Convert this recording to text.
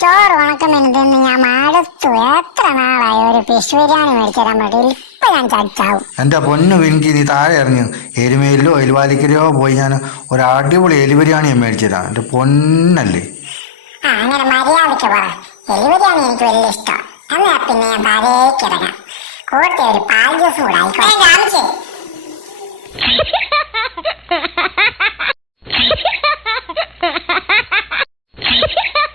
ചോറ് ഉണക്കുന്നതിന് തിന്ന് ഞാൻ മടുത്തു. എത്ര നാളായി ഒരു ഫിഷ് ബിരിയാണി മേടിച്ചു തരാൻ പറ്റും. ഇപ്പൊ ഞാൻ ചച്ചാവും. എന്റെ പൊന്നു വിൻകി, നീ താഴെ ഇറങ്ങി എരുമയിലോ എലുവാലിക്കരയോ പോയി ഞാൻ ഒരു അടിപൊളി എലി ബിരിയാണി മേടിച്ചു തരാം. എന്റെ പൊന്നല്ലേ. അങ്ങനെ മര്യാദക്ക് പറ. എലി ബിരിയാണി എനിക്ക് വലിയ ഇഷ്ടം. എന്നാ പിന്നെ ഞാൻ താഴേക്ക് ഇറങ്ങാം. കൂട്ടത്തിൽ ഒരു പാൽ ജ്യൂസ് കൂടെ ആയിക്കോട്ടെ.